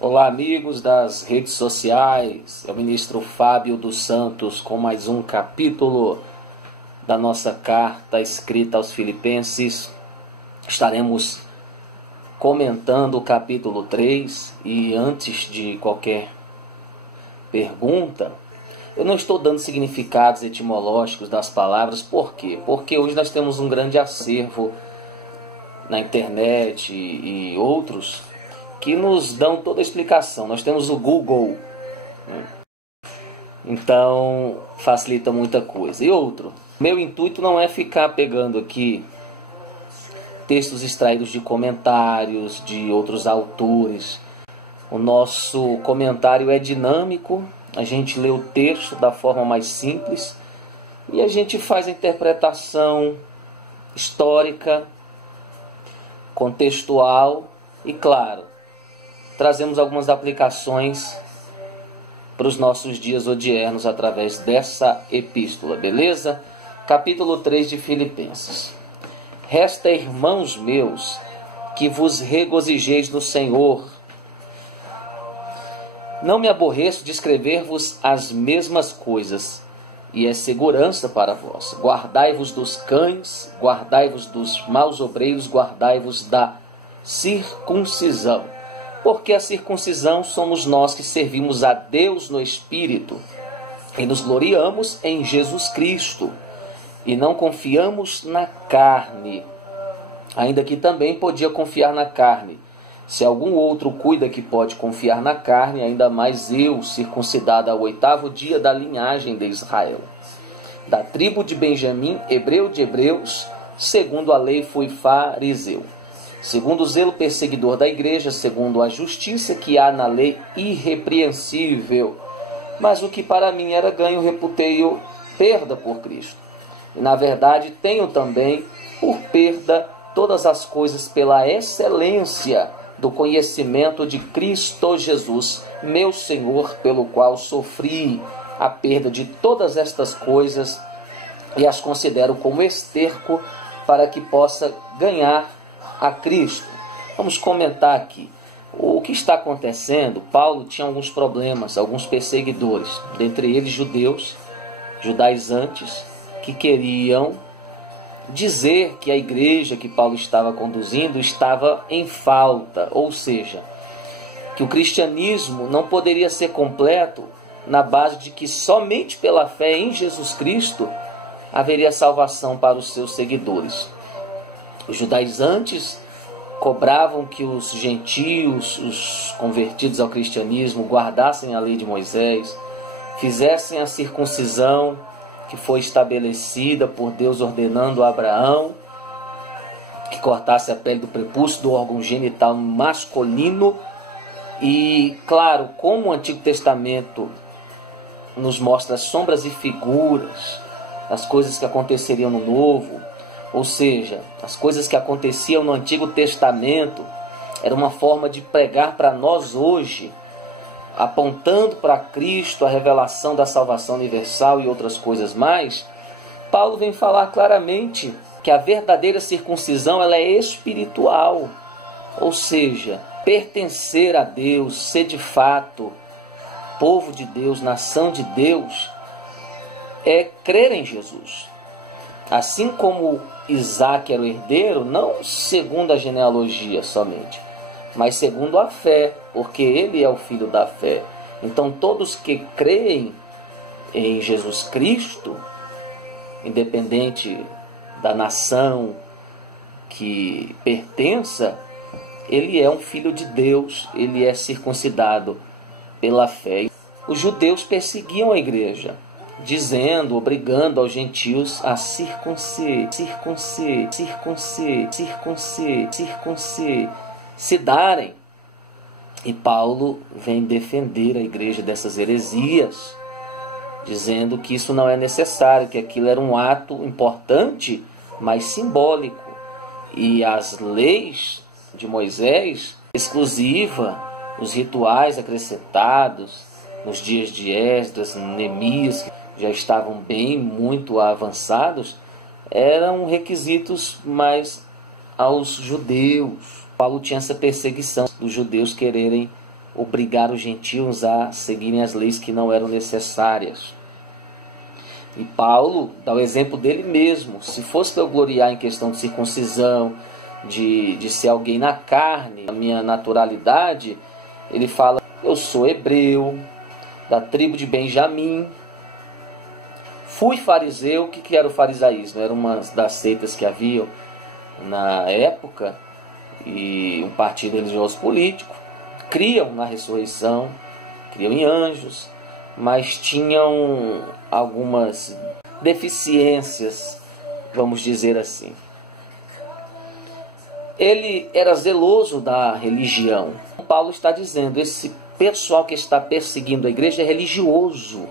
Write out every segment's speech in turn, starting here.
Olá, amigos das redes sociais. É o ministro Fábio dos Santos com mais um capítulo da nossa carta escrita aos Filipenses. Estaremos comentando o capítulo 3 e antes de qualquer pergunta, eu não estou dando significados etimológicos das palavras. Por quê? Porque hoje nós temos um grande acervo na internet e outros que nos dão toda a explicação. Nós temos o Google, né? Então facilita muita coisa. E outro, meu intuito não é ficar pegando aqui textos extraídos de comentários de outros autores. O nosso comentário é dinâmico, a gente lê o texto da forma mais simples e a gente faz a interpretação histórica, contextual e, claro, trazemos algumas aplicações para os nossos dias odiernos através dessa epístola, beleza? Capítulo 3 de Filipenses. Resta, irmãos meus, que vos regozijeis no Senhor. Não me aborreço de escrever-vos as mesmas coisas, e é segurança para vós. Guardai-vos dos cães, guardai-vos dos maus obreiros, guardai-vos da circuncisão. Porque a circuncisão somos nós que servimos a Deus no Espírito e nos gloriamos em Jesus Cristo e não confiamos na carne, ainda que também podia confiar na carne. Se algum outro cuida que pode confiar na carne, ainda mais eu, circuncidado ao 8º dia da linhagem de Israel, da tribo de Benjamim, hebreu de hebreus, segundo a lei fui fariseu, segundo o zelo perseguidor da igreja, segundo a justiça que há na lei irrepreensível. Mas o que para mim era ganho, reputei-o perda por Cristo. E na verdade tenho também por perda todas as coisas pela excelência do conhecimento de Cristo Jesus, meu Senhor, pelo qual sofri a perda de todas estas coisas e as considero como esterco para que possa ganhar a Cristo. Vamos comentar aqui. O que está acontecendo? Paulo tinha alguns problemas, alguns perseguidores, dentre eles judaizantes, que queriam dizer que a igreja que Paulo estava conduzindo estava em falta, ou seja, que o cristianismo não poderia ser completo na base de que somente pela fé em Jesus Cristo haveria salvação para os seus seguidores. Os judaizantes cobravam que os gentios, os convertidos ao cristianismo, guardassem a lei de Moisés, fizessem a circuncisão que foi estabelecida por Deus ordenando a Abraão, que cortasse a pele do prepúcio do órgão genital masculino. E, claro, como o Antigo Testamento nos mostra sombras e figuras das coisas que aconteceriam no Novo, ou seja, as coisas que aconteciam no Antigo Testamento, era uma forma de pregar para nós hoje, apontando para Cristo, a revelação da salvação universal e outras coisas mais. Paulo vem falar claramente que a verdadeira circuncisão ela é espiritual, ou seja, pertencer a Deus, ser de fato povo de Deus, nação de Deus, é crer em Jesus. Assim como Isaac era o herdeiro, não segundo a genealogia somente, mas segundo a fé, porque ele é o filho da fé. Então todos que creem em Jesus Cristo, independente da nação que pertença, ele é um filho de Deus, ele é circuncidado pela fé. Os judeus perseguiam a igreja, dizendo, obrigando aos gentios a circuncidarem. E Paulo vem defender a igreja dessas heresias, dizendo que isso não é necessário, que aquilo era um ato importante, mas simbólico. E as leis de Moisés, exclusiva, os rituais acrescentados nos dias de Esdras, Neemias, que já estavam muito avançados, eram requisitos mais aos judeus. Paulo tinha essa perseguição dos judeus quererem obrigar os gentios a seguirem as leis que não eram necessárias. E Paulo dá o exemplo dele mesmo. Se fosse para eu gloriar em questão de circuncisão, de ser alguém na carne, a minha naturalidade, ele fala: eu sou hebreu, da tribo de Benjamim, fui fariseu. O que era o farisaísmo? Era uma das seitas que haviam na época, e um partido religioso político. Criam na ressurreição, criam em anjos, mas tinham algumas deficiências, vamos dizer assim. Ele era zeloso da religião. Paulo está dizendo: esse pessoal que está perseguindo a igreja é religioso.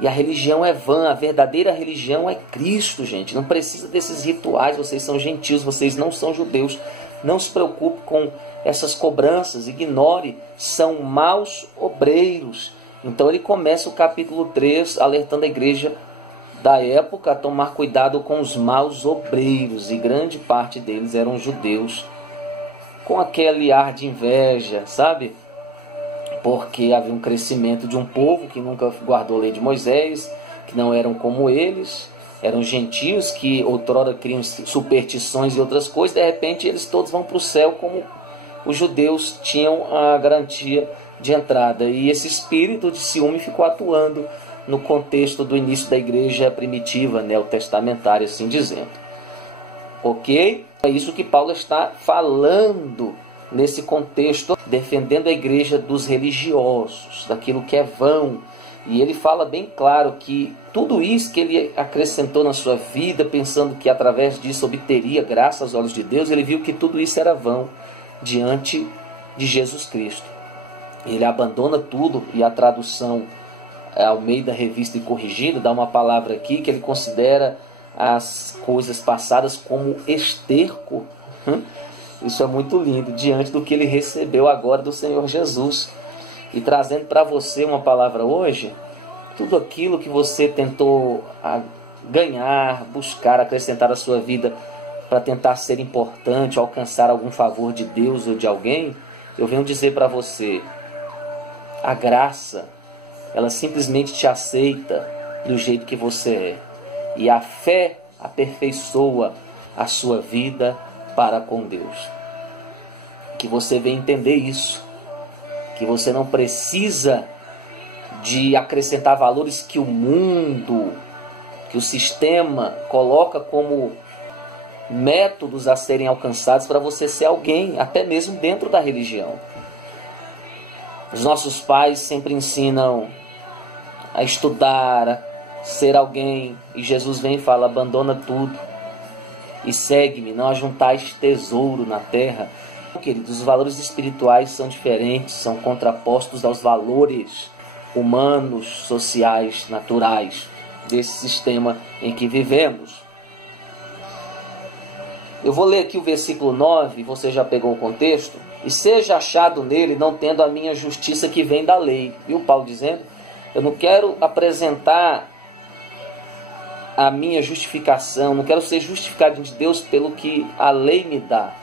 E a religião é vã, a verdadeira religião é Cristo, gente. Não precisa desses rituais, vocês são gentios, vocês não são judeus. Não se preocupe com essas cobranças, ignore, são maus obreiros. Então ele começa o capítulo 3 alertando a igreja da época a tomar cuidado com os maus obreiros, e grande parte deles eram judeus, com aquele ar de inveja, sabe? Porque havia um crescimento de um povo que nunca guardou a lei de Moisés, que não eram como eles, eram gentios que outrora criam superstições e outras coisas. De repente eles todos vão para o céu, como os judeus tinham a garantia de entrada. E esse espírito de ciúme ficou atuando no contexto do início da igreja primitiva, neotestamentária, assim dizendo. Ok? É isso que Paulo está falando nesse contexto, defendendo a igreja dos religiosos, daquilo que é vão. E ele fala bem claro que tudo isso que ele acrescentou na sua vida, pensando que através disso obteria graça aos olhos de Deus, ele viu que tudo isso era vão diante de Jesus Cristo. Ele abandona tudo, e a tradução Almeida Revista e Corrigida dá uma palavra aqui que ele considera as coisas passadas como esterco. Isso é muito lindo, diante do que ele recebeu agora do Senhor Jesus. E trazendo para você uma palavra hoje: tudo aquilo que você tentou ganhar, buscar, acrescentar à sua vida para tentar ser importante, alcançar algum favor de Deus ou de alguém, eu venho dizer para você: a graça, ela simplesmente te aceita do jeito que você é. E a fé aperfeiçoa a sua vida para com Deus. Que você venha entender isso. Que você não precisa de acrescentar valores que o mundo, que o sistema coloca como métodos a serem alcançados para você ser alguém, até mesmo dentro da religião. Os nossos pais sempre ensinam a estudar, a ser alguém, e Jesus vem e fala: abandona tudo e segue-me, não ajuntais tesouro na terra. Queridos, os valores espirituais são diferentes, são contrapostos aos valores humanos, sociais, naturais desse sistema em que vivemos. Eu vou ler aqui o versículo 9, você já pegou o contexto. E seja achado nele, não tendo a minha justiça que vem da lei. Viu Paulo dizendo? Eu não quero apresentar a minha justificação, não quero ser justificado de Deus pelo que a lei me dá,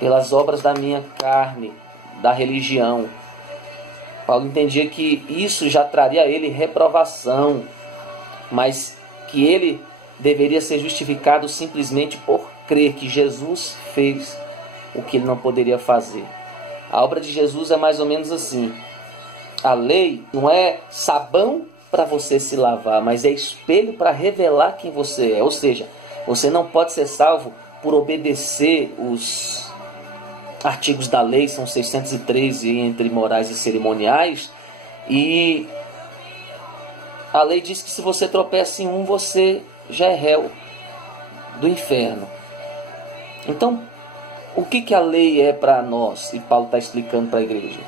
pelas obras da minha carne, da religião. Paulo entendia que isso já traria a ele reprovação, mas que ele deveria ser justificado simplesmente por crer que Jesus fez o que ele não poderia fazer. A obra de Jesus é mais ou menos assim: a lei não é sabão para você se lavar, mas é espelho para revelar quem você é. Ou seja, você não pode ser salvo por obedecer os artigos da lei, são 613 entre morais e cerimoniais, e a lei diz que se você tropeça em um, você já é réu do inferno. Então, o que a lei é para nós? E Paulo está explicando para a igreja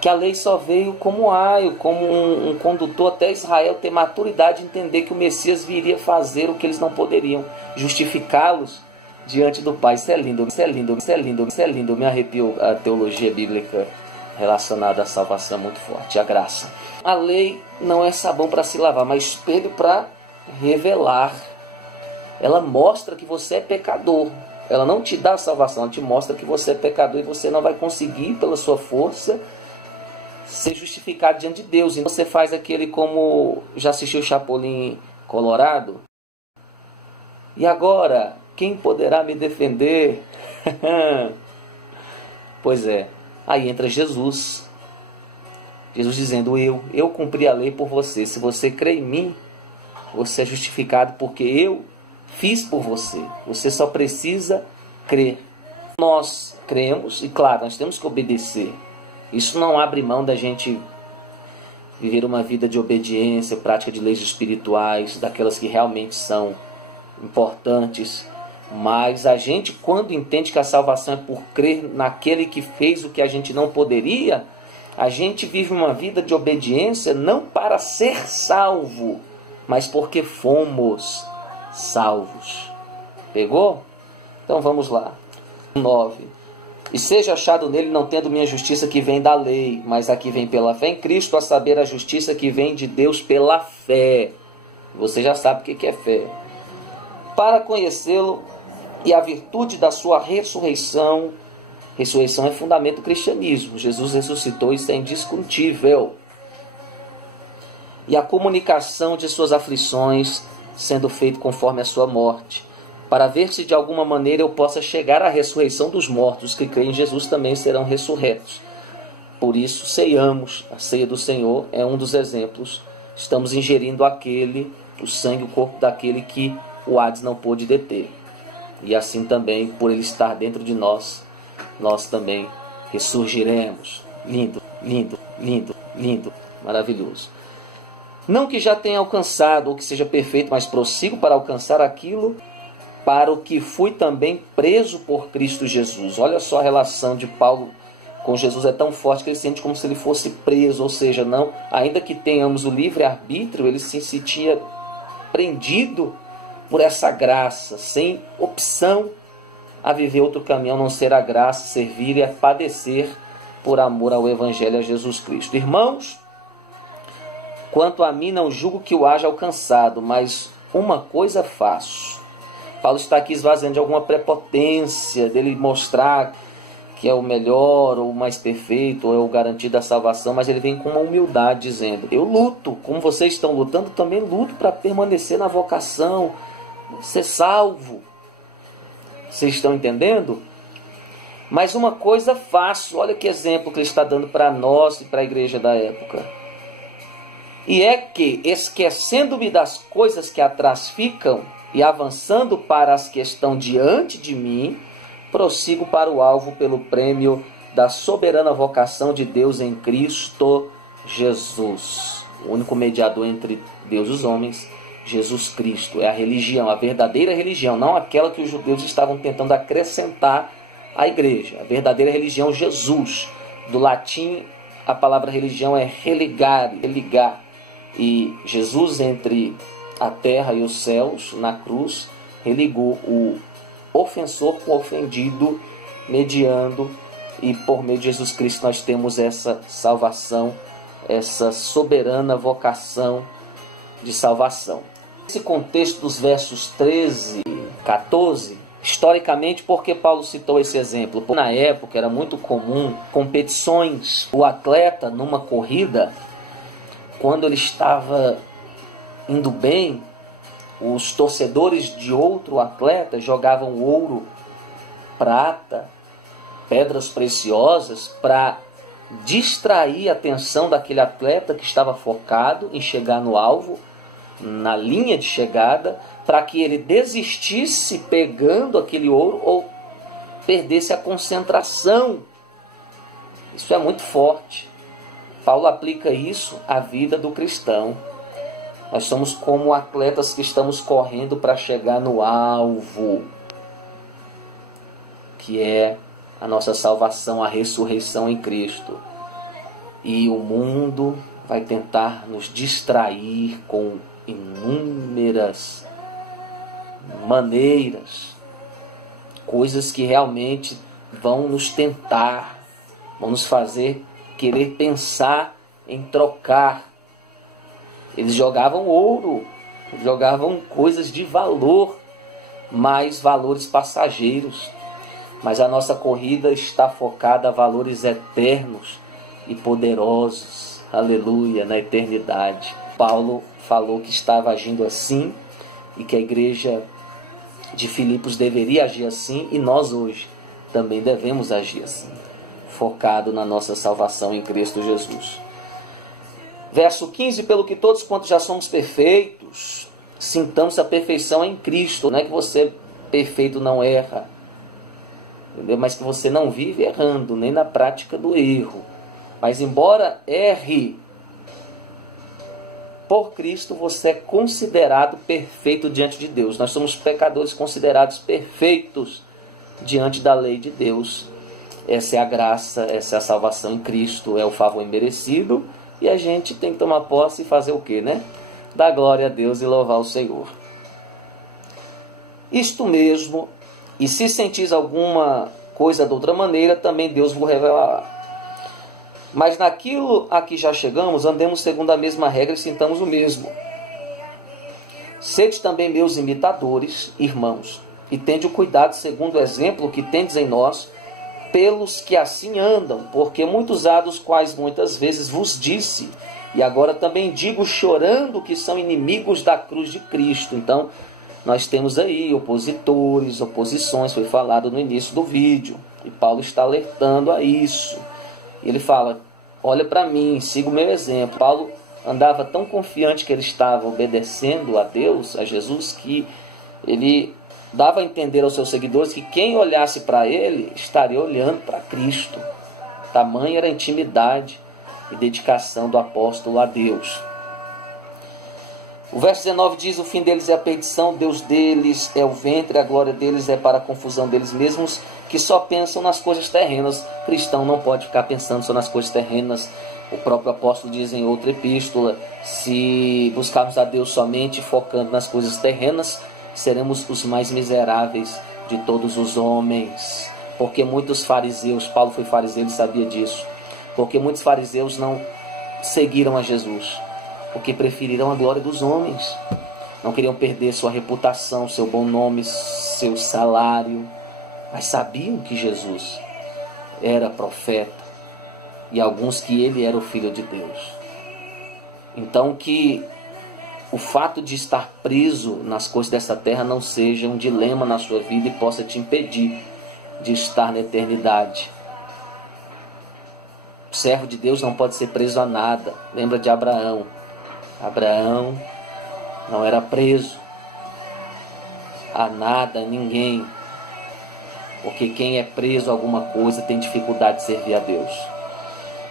que a lei só veio como aio, como um condutor até Israel ter maturidade de entender que o Messias viria fazer o que eles não poderiam, justificá-los diante do Pai. Isso é lindo, isso é lindo, isso é lindo, isso é lindo. Me arrepiou a teologia bíblica relacionada à salvação muito forte, a graça. A lei não é sabão para se lavar, mas espelho para revelar. Ela mostra que você é pecador. Ela não te dá a salvação, ela te mostra que você é pecador e você não vai conseguir pela sua força ser justificado diante de Deus. E você faz aquele como já assistiu Chapolin Colorado? E agora, quem poderá me defender? Pois é, aí entra Jesus. Jesus dizendo, eu cumpri a lei por você. Se você crê em mim, você é justificado porque eu fiz por você. Você só precisa crer. Nós cremos e, claro, nós temos que obedecer. Isso não abre mão da gente viver uma vida de obediência, prática de leis espirituais, daquelas que realmente são importantes. Mas a gente, quando entende que a salvação é por crer naquele que fez o que a gente não poderia, a gente vive uma vida de obediência não para ser salvo, mas porque fomos salvos. Pegou? Então vamos lá. 9. E seja achado nele, não tendo minha justiça que vem da lei, mas a que vem pela fé em Cristo, a saber, a justiça que vem de Deus pela fé. Você já sabe o que é fé. Para conhecê-lo e a virtude da sua ressurreição. Ressurreição é fundamento do cristianismo. Jesus ressuscitou, isso é indiscutível. E a comunicação de suas aflições, sendo feito conforme a sua morte, para ver se de alguma maneira eu possa chegar à ressurreição dos mortos. Os que creem em Jesus também serão ressurretos. Por isso, ceiamos. A ceia do Senhor é um dos exemplos. Estamos ingerindo o sangue, o corpo daquele que o Hades não pôde deter. E assim também, por ele estar dentro de nós, nós também ressurgiremos. Lindo, lindo, lindo, lindo, maravilhoso. Não que já tenha alcançado ou que seja perfeito, mas prossigo para alcançar aquilo para o que fui também preso por Cristo Jesus. Olha só a relação de Paulo com Jesus, é tão forte que ele sente como se ele fosse preso, ou seja, não, ainda que tenhamos o livre-arbítrio, ele se sentia prendido por essa graça, sem opção a viver outro caminho, a não ser a graça, servir e a padecer por amor ao Evangelho, a Jesus Cristo. Irmãos, quanto a mim, não julgo que o haja alcançado, mas uma coisa faço. Paulo está aqui esvaziando de alguma prepotência, dele mostrar que é o melhor, ou o mais perfeito, ou é o garantido da salvação, mas ele vem com uma humildade dizendo, eu luto, como vocês estão lutando, também luto para permanecer na vocação, ser salvo. Vocês estão entendendo? Mas uma coisa faço, olha que exemplo que ele está dando para nós e para a igreja da época. E é que, esquecendo-me das coisas que atrás ficam, e avançando para as que estão diante de mim, prossigo para o alvo pelo prêmio da soberana vocação de Deus em Cristo Jesus. O único mediador entre Deus e os homens, Jesus Cristo. É a religião, a verdadeira religião, não aquela que os judeus estavam tentando acrescentar à igreja. A verdadeira religião, Jesus. Do latim, a palavra religião é religare, religar. E Jesus entre a terra e os céus, na cruz, religou o ofensor com o ofendido, mediando, e por meio de Jesus Cristo nós temos essa salvação, essa soberana vocação de salvação. Nesse contexto dos versos 13 e 14, historicamente, por que Paulo citou esse exemplo? Porque na época era muito comum competições. O atleta, numa corrida, quando ele estava indo bem, os torcedores de outro atleta jogavam ouro, prata, pedras preciosas para distrair a atenção daquele atleta que estava focado em chegar no alvo, na linha de chegada, para que ele desistisse pegando aquele ouro ou perdesse a concentração. Isso é muito forte. Paulo aplica isso à vida do cristão. Nós somos como atletas que estamos correndo para chegar no alvo, que é a nossa salvação, a ressurreição em Cristo. E o mundo vai tentar nos distrair com inúmeras maneiras, coisas que realmente vão nos tentar, vão nos fazer querer pensar em trocar. Eles jogavam ouro, jogavam coisas de valor, mas valores passageiros. Mas a nossa corrida está focada a valores eternos, e poderosos, aleluia, na eternidade. Paulo falou que estava agindo assim e que a igreja de Filipos deveria agir assim, e nós hoje também devemos agir assim, focado na nossa salvação em Cristo Jesus. Verso 15, pelo que todos quantos já somos perfeitos, sintamos a perfeição em Cristo. Não é que você perfeito não erra, entendeu? Mas que você não vive errando, nem na prática do erro. Mas embora erre, por Cristo você é considerado perfeito diante de Deus. Nós somos pecadores considerados perfeitos diante da lei de Deus. Essa é a graça, essa é a salvação em Cristo, é o favor imerecido. E a gente tem que tomar posse e fazer o quê, né? Dar glória a Deus e louvar o Senhor. Isto mesmo, e se sentis alguma coisa de outra maneira, também Deus vos revelará. Mas naquilo a que já chegamos, andemos segundo a mesma regra e sintamos o mesmo. Sede também meus imitadores, irmãos, e tende o cuidado segundo o exemplo que tendes em nós, pelos que assim andam, porque muitos há dos quais muitas vezes vos disse, e agora também digo chorando, que são inimigos da cruz de Cristo. Então, nós temos aí opositores, oposições, foi falado no início do vídeo, e Paulo está alertando a isso. Ele fala, olha para mim, siga o meu exemplo. Paulo andava tão confiante que ele estava obedecendo a Deus, a Jesus, que ele dava a entender aos seus seguidores que quem olhasse para ele estaria olhando para Cristo. Tamanha era a intimidade e dedicação do apóstolo a Deus. O verso 19 diz, o fim deles é a perdição, Deus deles é o ventre, a glória deles é para a confusão deles mesmos, que só pensam nas coisas terrenas. O cristão não pode ficar pensando só nas coisas terrenas. O próprio apóstolo diz em outra epístola, se buscarmos a Deus somente focando nas coisas terrenas, seremos os mais miseráveis de todos os homens. Porque muitos fariseus, Paulo foi fariseu, ele sabia disso, porque muitos fariseus não seguiram a Jesus, porque preferiram a glória dos homens. Não queriam perder sua reputação, seu bom nome, seu salário, mas sabiam que Jesus era profeta e alguns que ele era o Filho de Deus. Então que o fato de estar preso nas coisas dessa terra não seja um dilema na sua vida e possa te impedir de estar na eternidade. O servo de Deus não pode ser preso a nada. Lembra de Abraão. Abraão não era preso a nada, a ninguém. Porque quem é preso a alguma coisa tem dificuldade de servir a Deus.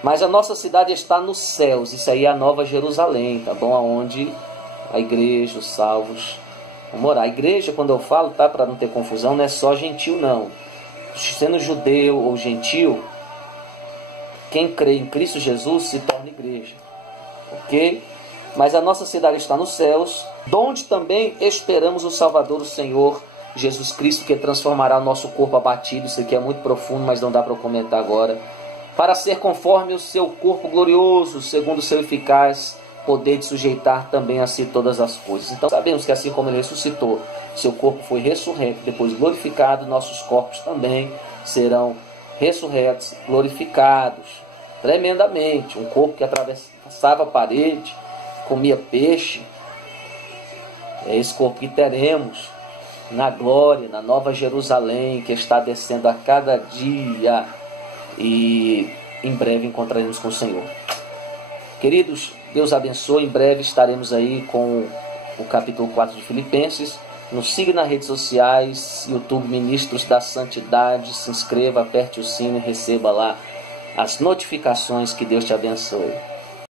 Mas a nossa cidade está nos céus. Isso aí é a Nova Jerusalém, tá bom? Onde a igreja, os salvos vão morar. A igreja, quando eu falo, tá? Para não ter confusão, não é só gentil, não. Sendo judeu ou gentil, quem crê em Cristo Jesus se torna igreja. Ok? Mas a nossa cidade está nos céus, donde também esperamos o Salvador, o Senhor Jesus Cristo, que transformará o nosso corpo abatido. Isso aqui é muito profundo, mas não dá para eu comentar agora. Para ser conforme o seu corpo glorioso, segundo o seu eficaz poder de sujeitar também a si todas as coisas. Então sabemos que assim como ele ressuscitou, seu corpo foi ressurreto, depois glorificado, nossos corpos também serão ressurretos, glorificados, tremendamente. Um corpo que atravessava a parede, comia peixe, é esse corpo que teremos na glória, na Nova Jerusalém, que está descendo a cada dia, e em breve encontraremos com o Senhor. Queridos, Deus abençoe. Em breve estaremos aí com o capítulo 4 de Filipenses. Nos siga nas redes sociais, YouTube Ministros da Santidade. Se inscreva, aperte o sino e receba lá as notificações. Que Deus te abençoe.